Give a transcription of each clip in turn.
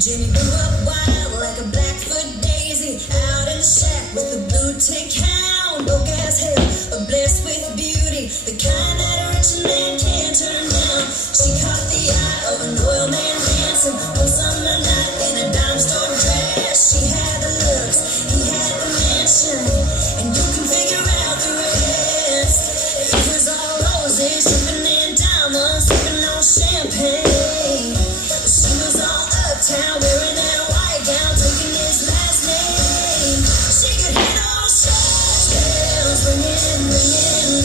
Jenny grew up wild like a Blackfoot daisy, out in the shack with a blue tick hound. No gas hell, but blessed with beauty, the kind that a rich man can't turn down. She caught the eye of an oil man ransom one summer night in a dime store dress. She had the looks, he had the mansion, and you can figure out the rest. It was all roses, dripping in diamonds, sipping on champagne. She was all uptown, wearing that white gown, taking his last name. She could hear those church bells ringing, ringing,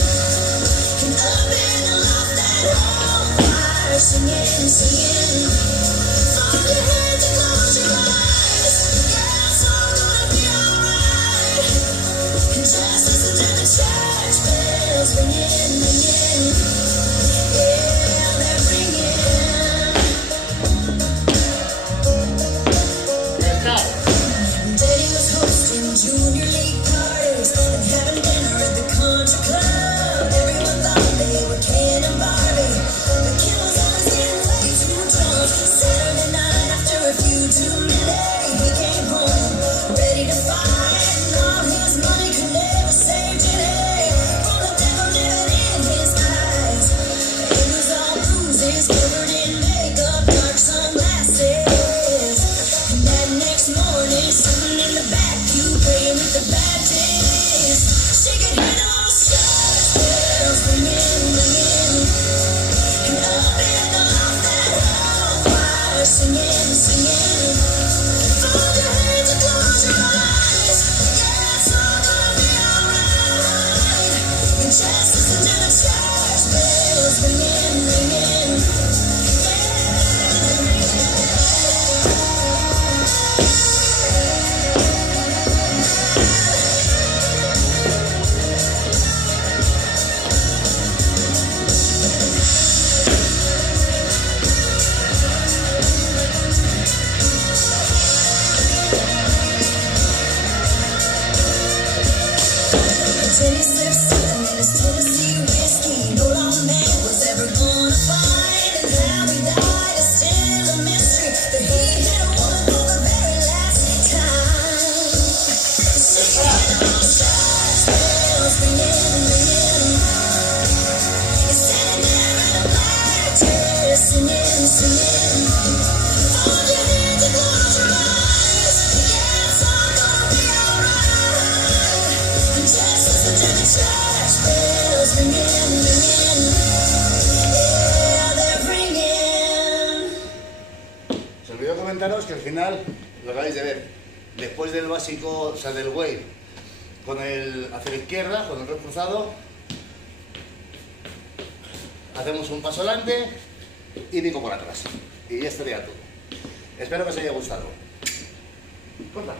and up in the loft that whole choir singing, singing. Fold your hands and close your eyes, yeah, it's all gonna be alright. And just listen to the church bells ringing, ringing, yeah, they're ringing. Daddy was hosting junior league parties and having dinner at the country club. Everyone thought they were Ken and Barbie, but Ken was always getting way too drunk. Saturday night after a few too many, he came home ready to fight, and all his money could never save Jenny from the devil living in his eyes. It was all bruises, covered in makeup, dark sunglasses. And that next morning, sitting in the back pew, praying with the Baptists, she could hear those church bells ringing, ringing, and up in the loft that whole choir singing, singing. Fold your hands and close your eyes, yeah, it's all gonna be alright. And just listen to the church bells ringing, ringing, Jenny slips in his Tennessee whiskey. No lawman was ever gonna find, and how he died is still a mystery. But he hit a woman for the very last time. She could hear those church bells ringing, ringing. He's standing there in a black dress, singing, singing. Hold your hands and close your eyes, yeah, it's all gonna be alright. And just listen to the church bells ringing, ringing, yeah, they're ringing. Se olvidó comentaros que al final lo acabáis de ver. Después del básico, o sea, del wave, con el hacia la izquierda, con el rep cruzado, hacemos un paso adelante y pico por atrás. Y ya estaría todo. Espero que os haya gustado. Corta.